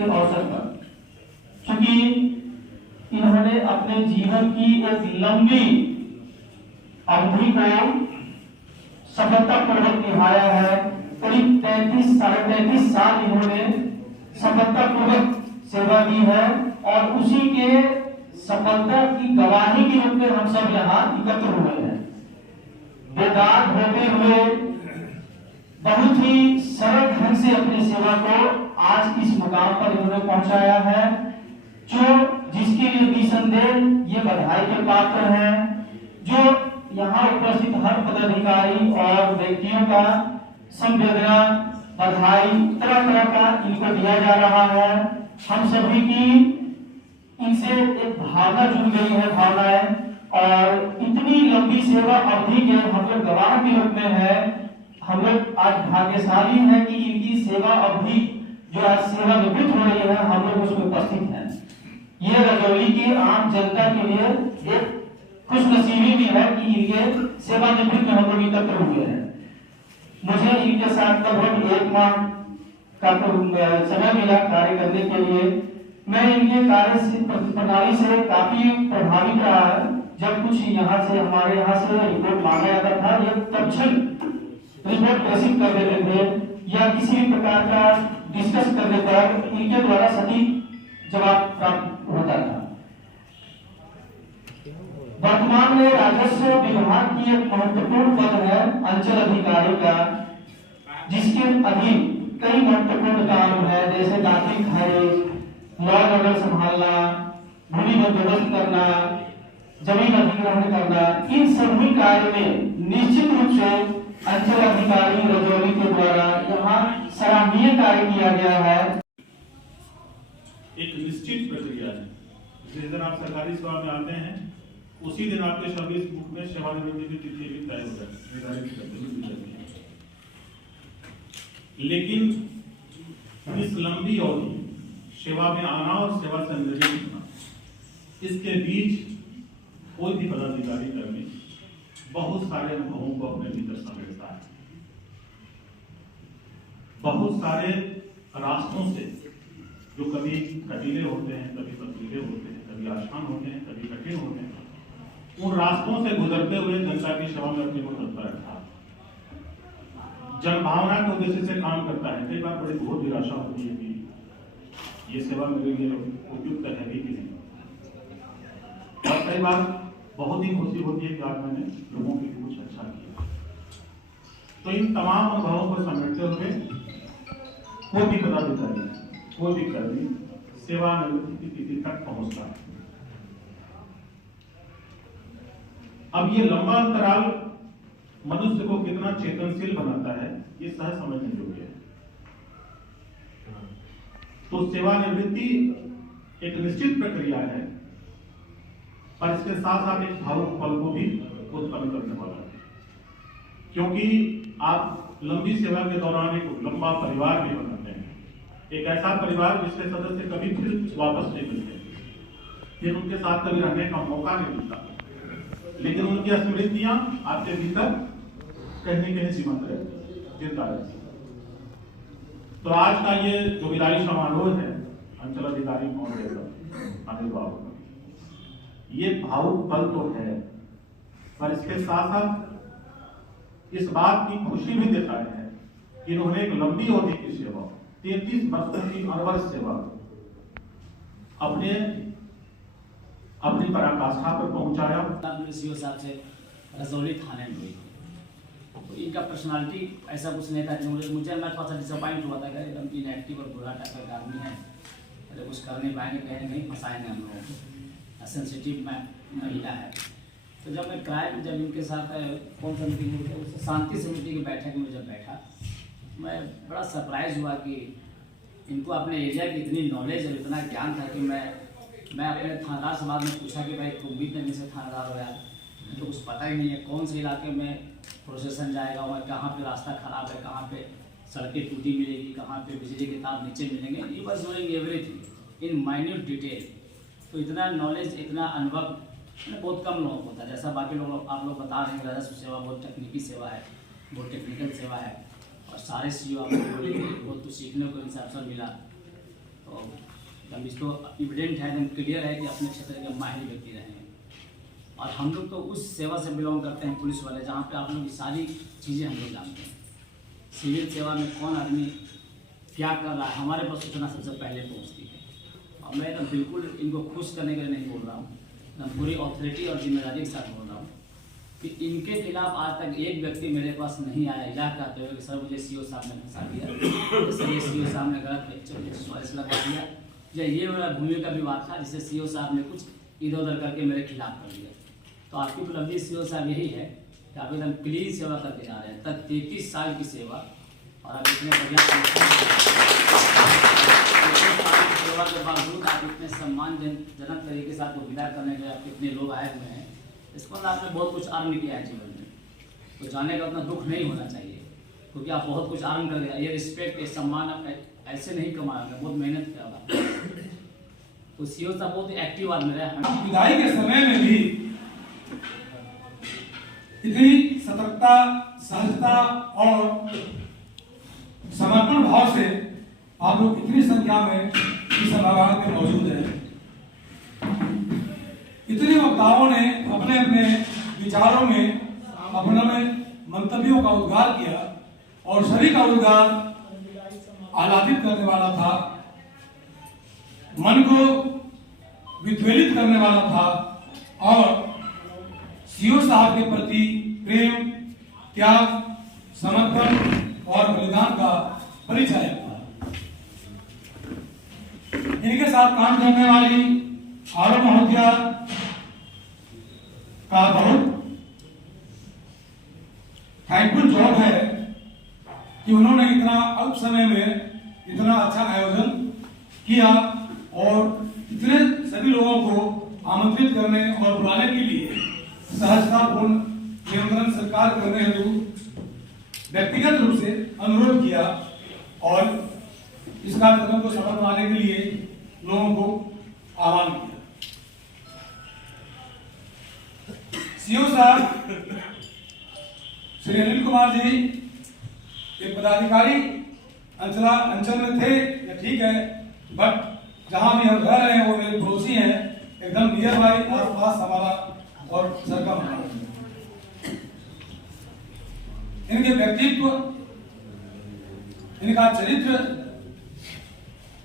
के अवसर पर, क्योंकि इन्होंने अपने जीवन की एक लंबी अवधि को सफलतापूर्वक निभाया है। करीब 33 साल इन्होंने सफलतापूर्वक सेवा दी है और उसी के सफलता की गवाही के रूप में हम सब यहाँ एकत्र हुए हैं। बेदाग होते हुए बहुत ही सरल ढंग से अपनी सेवा को आज इस मुकाम पर इन्होंने पहुंचाया है, जो जिसके लिए निसंदेह ये बधाई के पात्र हैं। जो यहाँ उपस्थित हर पदाधिकारी और व्यक्तियों का संवेदना, बधाई तरह तरह का इनको दिया जा रहा है। हम सभी की इनसे एक भावना जुड़ गई है, भावनाएं, और इतनी लंबी सेवा अवधि के हम लोग गवाह के रूप में है। हम लोग आज भाग्यशाली हैं कि इनकी सेवा अवधि जो आज सेवा निवृत्त हो रही है, हम लोग उसमें उपस्थित हैं। ये रजौली की आम जनता के लिए एक खुशनसीबी भी है कि इनके सेवा निवृत्त में हम लोग एकत्र हुए हैं। मुझे इनके साथ लगभग 1 माह का समय मिला कार्य करने के लिए। मैं इनके कार्य प्रणाली से काफी प्रभावित रहा है। जब कुछ हमारे यहाँ से रिपोर्ट मांगा जाता था, ये तत्क्षण रिपोर्ट प्रेषित कर देते थे या किसी भी प्रकार का डिस्कस करने पर इनके द्वारा सटीक जवाब प्राप्त होता था। वर्तमान में राजस्व विभाग की एक महत्वपूर्ण पद है अंचल अधिकारी का, जिसके अधीन कई महत्वपूर्ण काम है, जैसे दाखिल खारिज, लॉ एंड ऑर्डर संभालना, भूमि बंदोबस्त करना, जमीन अधिग्रहण करना। इन सभी कार्य में निश्चित रूप से अंचल अधिकारी रजौली के द्वारा यहाँ सराहनीय कार्य किया गया है। एक निश्चित प्रक्रिया है। जिस दिन आप सरकारी सेवा में आते हैं उसी दिन आपके सर्विस बुक में सेवानिवृत्ति की तिथि भी तय हो जाती है। लेकिन इस लंबी अवधि सेवा में आना और सेवा से निवृत्त होना, इसके बीच कोई भी पदाधिकारी कर्मी बहुत सारे अनुभवों को अपने भीतर समेटता है। बहुत सारे रास्तों से, जो कभी कटीले होते हैं, कभी पथरीले होते हैं, कभी आसान होते हैं, कभी कठिन होते हैं, उन रास्तों से गुजरते हुए जनता की सेवा में अपने को तत्पर रखा, जन भावना के उद्देश्य से काम करता है। कई बार बड़ी बहुत निराशा होती है कि ये सेवा मेरे लिए उपयुक्त है भी कि नहीं, और कई बार बहुत ही खुशी होती है कि आज मैंने लोगों के लिए कुछ अच्छा किया। तो इन तमाम अनुभवों को समेटते हुए कोई भी पदाधिकारी, कोई भी कर्मी सेवानिवृत्ति की तिथि तक पहुंचता है। अब ये लंबा अंतराल मनुष्य को कितना चेतनशील बनाता है, ये सहज समझने योग्य है। तो सेवानिवृत्ति एक निश्चित प्रक्रिया है, पर इसके साथ साथ एक भावुक पल को भी उत्पन्न करने वाला है, क्योंकि आप लंबी सेवा के दौरान एक लंबा परिवार भी बनाते हैं। एक ऐसा परिवार जिसके सदस्य कभी फिर वापस नहीं मिलते, फिर उनके साथ कभी रहने का मौका नहीं मिलता, लेकिन उनकी स्मृतियां आपके भीतर कहीं न कहीं जीवंत रहती, जिंदा रहती। तो आज का ये जो विदाई समारोह है अंचल अधिकारी महोदय का, अनिल बाबू, ये भावुक पल तो है, पर इसके साथ साथ इस बात की खुशी भी दिखाए हैं कि इन्होंने एक लंबी अवधि की सेवा, 33 वर्षों की अनवर सेवा अपनी पराकाष्ठा पर पहुंचाया। सीओ साहब से रजौली थाने में हुई, तो इनका पर्सनालिटी ऐसा कुछ नहीं था कि मुझे मैं थोड़ा सा डिसअपॉइंट हुआ था कि एकदम इनएक्टिव और बुरा टाइप का आदमी है, अरे कुछ कर नहीं पाएंगे, कहीं ना कहीं फंसाएंगे हम लोगों को, सेंसिटिव महिला है। तो जब मैं क्राइम, जब इनके साथ कौन सा मीटिंग हुई, उससे शांति समिति की बैठक में जब बैठा, मैं बड़ा सरप्राइज हुआ कि इनको अपने एरिया की इतनी नॉलेज और इतना ज्ञान था कि मैं अपने थानेदार से बाद में पूछा कि भाई तुम भी इतने से थानेदार हो यार, तो कुछ पता ही नहीं है कौन से इलाके में प्रोसेसन जाएगा, वहाँ कहाँ पे रास्ता खराब है, कहाँ पे सड़कें टूटी मिलेगी, कहाँ पे बिजली के तार नीचे मिलेंगे। ये बस knowing everything in minute detail. तो इतना नॉलेज, इतना अनुभव बहुत कम लोगों को होता है। जैसा बाकी लोग आप लोग बता रहे हैं, राजस्व सेवा बहुत तकनीकी सेवा है, बहुत टेक्निकल सेवा है, और सारे सीओ आप लोग बहुत कुछ सीखने को इनसे अवसर मिला। तो एकदम इसको इविडेंट है, एकदम क्लियर है कि अपने क्षेत्र के माहिर व्यक्ति रहे हैं। और हम लोग तो उस सेवा से बिलोंग करते हैं, पुलिस वाले, जहाँ पे आप लोग की सारी चीज़ें हम लोग जानते हैं। सिविल सेवा में कौन आदमी क्या कर रहा है, हमारे पास सूचना सबसे पहले पहुँचती है। और मैं एकदम बिल्कुल इनको खुश करने के लिए नहीं बोल रहा हूँ, एकदम पूरी ऑथोरिटी और जिम्मेदारी के साथ बोल रहा हूँ कि इनके खिलाफ आज तक एक व्यक्ति मेरे पास नहीं आया या कहते हुए कि सर मुझे सीओ साहब ने फंसा दिया, सर ये सीओ साहब ने गलत चॉइस लगा दिया, या ये मेरा भूमि का विवाद था जिसे सीओ साहब ने कुछ इधर उधर करके मेरे खिलाफ कर दिया। तो आपकी उपलब्धि सीओ साहब यही है कि आप एकदम क्लीन सेवा करके जा रहे हैं, तक 33 साल की सेवा, और आप इतने बढ़िया सेवा के बावजूद आप इतने सम्मानजनक तरीके से आपको विदा करने के लिए आप कितने लोग आए हुए हैं। इसको आपने बहुत कुछ अर्न किया है जीवन में, तो जाने का उतना दुख नहीं होना चाहिए, क्योंकि आप बहुत कुछ अर्न कर दिया। ये रिस्पेक्ट, ये सम्मान आप ऐसे नहीं कमाएंगे, बहुत मेहनत किया होगा। तो सीओ साहब बहुत एक्टिव आदमी रहे। विदाई के समय में भी इतनी सतर्कता, सहजता और समर्पण भाव से आप लोग इतनी संख्या में इस सभागार में मौजूद हैं। इतने वक्ताओं ने अपने अपने विचारों में अपने मंतव्यों का उद्गार किया और सभी का उद्गार आह्लादित करने वाला था, मन को विद्वेलित करने वाला था और सीओ साहब के प्रति प्रेम, त्याग, समर्पण और बलिदान का परिचय था। इनके साथ काम करने वाली आरव महोदया का बहुत थैंकफुल जॉब है कि उन्होंने इतना अल्प समय में इतना अच्छा आयोजन किया और इतने सभी लोगों को आमंत्रित करने और बुलाने के लिए सहजतापूर्ण नियंत्रण सरकार करने हेतु व्यक्तिगत रूप से अनुरोध किया और इस कार्यक्रम को सफल बनाने के लिए लोगों को आह्वान किया। सीओ साहब श्री अनिल कुमार जी एक पदाधिकारी अंचल में थे, ठीक है, बट जहां भी हम रह रहे हैं वो मेरे पड़ोसी हैं, एकदम नियर बाई आसपास हमारा और सरकार। इनके व्यक्तित्व, इनका चरित्र,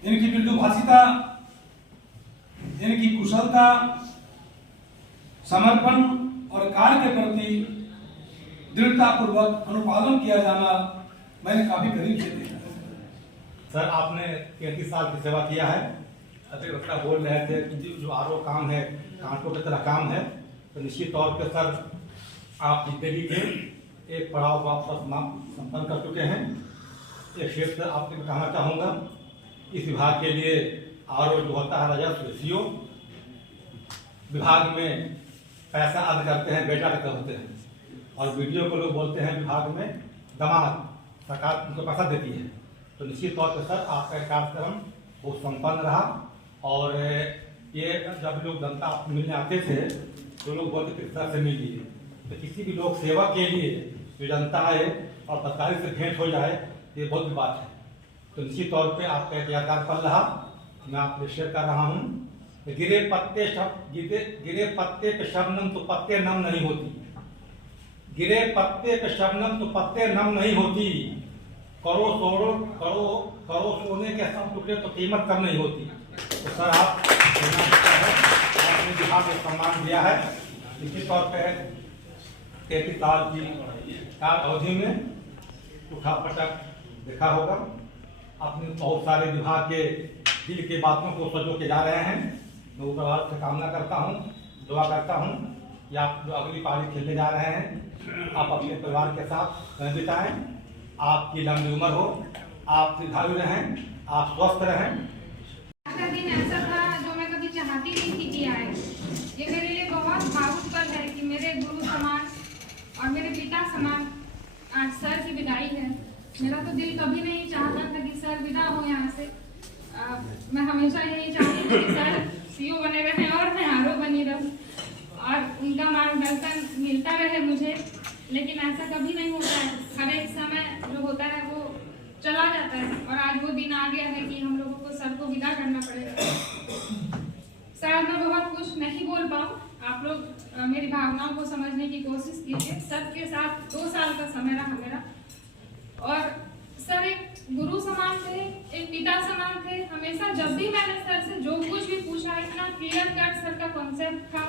इनकी मृदुभाषिता, इनकी कुशलता, समर्पण और कार्य के प्रति दृढ़ता पूर्वक अनुपालन किया जाना मैंने काफी करीब से देखा। सर आपने 33 साल की सेवा किया है। अध्यक्ष बोल रहे थे जो आरओ काम है, कांटों की तरह काम है, तो निश्चित तौर पे सर आप जिंदगी के एक पड़ाव को आप संपन्न कर चुके हैं। एक शेर से आपसे कहना चाहूँगा, इस विभाग के लिए आरओ जो होता है राजस्व सीओ, विभाग में पैसा अर्ज करते हैं बेटा के होते हैं, और वीडियो को लोग बोलते हैं विभाग में दामाद, सरकार उनको पैसा देती है। तो निश्चित तौर पर सर आपका कार्यक्रम बहुत संपन्न रहा। और ये जब लोग जनता मिलने आते थे तो लोग बोलते किस तरह से मिलिए, तो किसी भी लोग सेवा के लिए जो जनता आए और पत्रकारी से भेंट हो जाए, ये बहुत बड़ी बात है। तो निश्चित तौर पे आपका एक यादगार पल रहा, मैं आपसे शेयर कर रहा हूँ। गिरे पत्ते पे शबनम तो पत्ते नम नहीं होती, गिरे पत्ते पे शबनम तो पत्ते नम नहीं होती, करो सोने के सब टुकड़े तो कीमत कम नहीं होती। तो सर आपने विभाग को सम्मान दिया है। निश्चित तौर पर 33 साल की अवधि में उठा पटक देखा होगा, अपने बहुत सारे विभाग के दिल के बातों को सजो के जा रहे हैं। मैं ऊपर से कामना करता हूँ, दुआ करता हूँ कि आप जो अगली पारी खेलने जा रहे हैं आप अपने परिवार के साथ बिताएं, आपकी लंबी उम्र हो, आप दीर्घायु रहें, आप स्वस्थ रहें। का दिन ऐसा था जो मैं कभी चाहती नहीं थी कि आए। ये मेरे लिए बहुत भावुक पल है कि मेरे गुरु समान और मेरे पिता समान आज सर की विदाई है। मेरा तो दिल कभी नहीं चाहता था कि सर विदा हो यहाँ से। मैं हमेशा यही चाहती थी कि सर सीओ बने रहे और मैं आरओ बनी रहूं और उनका मार्गदर्शन मिलता रहे मुझे, लेकिन ऐसा कभी नहीं होता है। हर एक समय जो होता है वो चला जाता है और आज वो दिन आ गया है कि हम लोगों को सर को विदा करना पड़ेगा। शायद मैं बहुत कुछ नहीं बोल पाऊँ, आप लोग मेरी भावनाओं को समझने की कोशिश कीजिए। सर के साथ 2 साल का समय रहा मेरा, और सर एक गुरु समान थे, एक पिता समान थे। हमेशा जब भी मैंने सर से जो कुछ भी पूछा, इतना क्लियर कट सर का कॉन्सेप्ट था।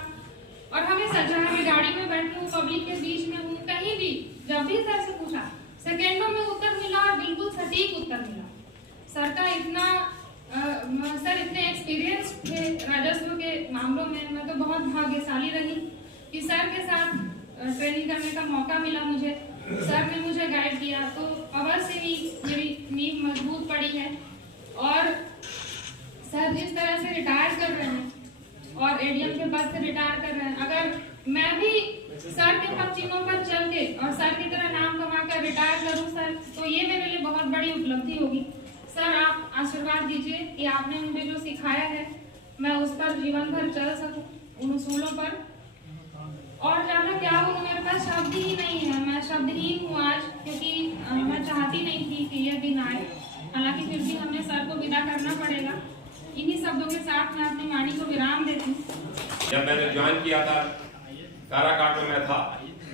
और हमेशा चाहे मैं गाड़ी में बैठी हूँ, पब्लिक के बीच में हूँ, कहीं भी जब भी सर से पूछा सेकेंडों में उत्तर मिला और बिल्कुल सटीक उत्तर मिला। सर का इतना सर इतने एक्सपीरियंस थे राजस्व के मामलों में। मैं तो बहुत भाग्यशाली रही कि सर के साथ ट्रेनिंग करने का मौका मिला मुझे। सर ने मुझे गाइड किया, तो अवश्य ही मेरी नींव मजबूत पड़ी है। और सर जिस तरह से रिटायर कर रहे हैं और एडीएम के पद से रिटायर कर रहे हैं, अगर मैं भी सर के पद चिन्हों पर चल के और सर की तरह नाम कमा कर रिटायर करूँ सर, तो ये मेरे लिए बहुत बड़ी उपलब्धि होगी। सर आप आशीर्वाद दीजिए कि आपने मुझे जो सिखाया है मैं उस पर जीवन भर चल सकूं, उन उसूलों पर। और ज़्यादा क्या हूँ, मेरे पास शब्द ही नहीं है, मैं शब्दहीन हूँ आज, क्योंकि मैं चाहती नहीं थी कि यह दिन आए। हालांकि फिर भी हमें सर को विदा करना पड़ेगा। इन्हीं शब्दों के साथ मैं अपनी वाणी को विराम देती हूँ। जब मैंने ज्वाइन किया था, काराकाट में मैं था,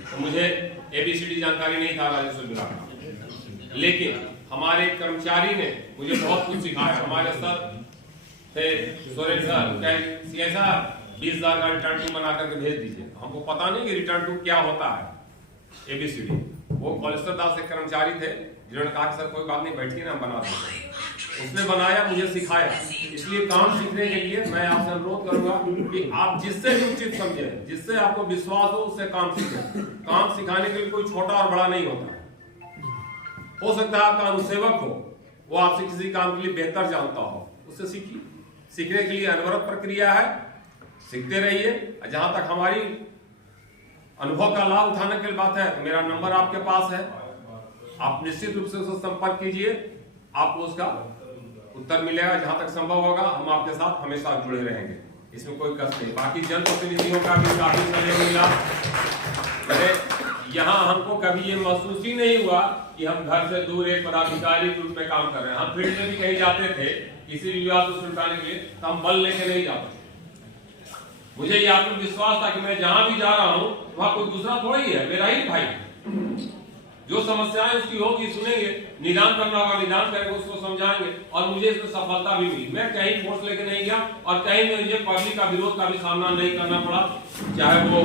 तो मुझे ABCD जानकारी नहीं था राजस्व विभाग का, लेकिन हमारे कर्मचारी ने मुझे बहुत कुछ सिखाया। हमारे सर थे सोरेन सर, CI साहब 20,000 का रिटर्न टू बना करके भेज दीजिए। हमको पता नहीं कि रिटर्न टू क्या होता है ABCD। वो कॉलेस्टर दास एक कर्मचारी थे जिन्होंने कहा कि सर कोई बात नहीं, बैठिए ना, हम बना देंगे। उसने बनाया, मुझे सिखाया। इसलिए काम सीखने के लिए मैं आपसे अनुरोध करूंगा कि आप जिससे भी उचित समझे, जिससे आपको विश्वास हो, उससे काम सीखें। काम सिखाने के लिए कोई छोटा और बड़ा नहीं होता। हो सकता है आपका अनुसेवक हो, वो आपसे किसी काम के लिए बेहतर जानता हो, उससे सीखिए। सीखने के लिए अनवरत प्रक्रिया है, सीखते रहिए। जहां तक हमारी अनुभव का लाभ उठाने की बात है, तो मेरा नंबर आपके पास है, आप निश्चित रूप से उससे संपर्क कीजिए, आपको उसका उत्तर मिलेगा। जहां तक संभव होगा हम आपके साथ हमेशा जुड़े रहेंगे, इसमें कोई कष्ट नहीं। बाकी जनप्रतिनिधियों का भी काफी सहयोग मिला। यहाँ हमको कभी ये महसूस ही नहीं हुआ कि हम घर से दूर एक पदाधिकारी के रूप में काम कर रहे हैं। हम फील्ड में भी कहीं जाते थे किसी भी विवाद को सुलझाने के लिए, तो हम बल लेके नहीं जाते। मुझे ये आत्मविश्वास था कि मैं जहां भी जा रहा हूं वहां कोई दूसरा थोड़ा ही है, मेरा ही भाई। जो समस्याएं उसकी होगी सुनेंगे, निदान करना होगा निदान करेंगे, उसको समझाएंगे। और मुझे इसमें सफलता भी मिली। मैं कहीं फोर्स लेके नहीं गया और कहीं में मुझे पब्लिक का विरोध का भी सामना नहीं करना पड़ा, चाहे वो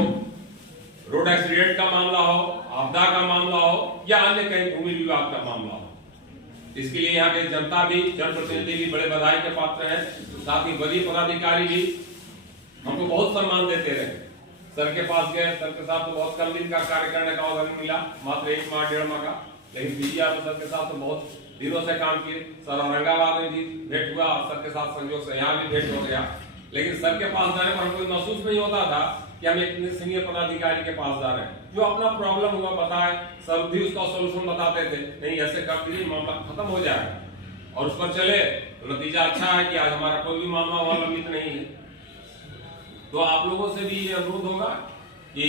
रोड एक्सीडेंट का मामला हो, आपदा का मामला हो, या अन्य कहीं भूमि विवाद का मामला हो। इसके लिए यहाँ के जनता भी, जनप्रतिनिधि भी बड़े बधाई के पात्र हैं। साथ ही वरीय पदाधिकारी भी हमको बहुत सम्मान देते रहे। सर के पास गए, सर के साथ तो बहुत कम दिन का कार्य करने का अवसर मिला, मात्र 1 माह 1.5 माह का। लेकिन PGR सर के साथ तो बहुत दिनों से काम किए। सर औरंगाबाद में भी भेंट हुआ, सर के साथ संयोग से यहाँ भी भेंट हो गया। लेकिन सर के पास जाने पर हमको महसूस नहीं होता था कि हम एक सीनियर पदाधिकारी के पास जा रहे हैं। जो अपना प्रॉब्लम हुआ बताए, सर भी उसका सोल्यूशन बताते थे, नहीं ऐसे कर दीजिए मामला खत्म हो जाएगा, और उस पर चले तो नतीजा अच्छा है कि आज हमारा कोई भी मामला हुआ लंबित नहीं है। तो आप लोगों से भी ये अनुरोध होगा कि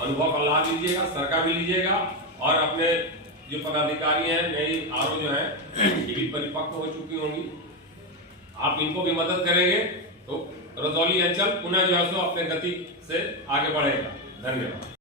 अनुभव का लाभ लीजिएगा, सर का भी लीजिएगा, और अपने जो पदाधिकारी हैं, नई RO जो है, ये भी परिपक्व हो चुकी होंगी, आप इनको भी मदद करेंगे तो रजौली अंचल पुनः जो है सो अपने गति से आगे बढ़ेगा। धन्यवाद।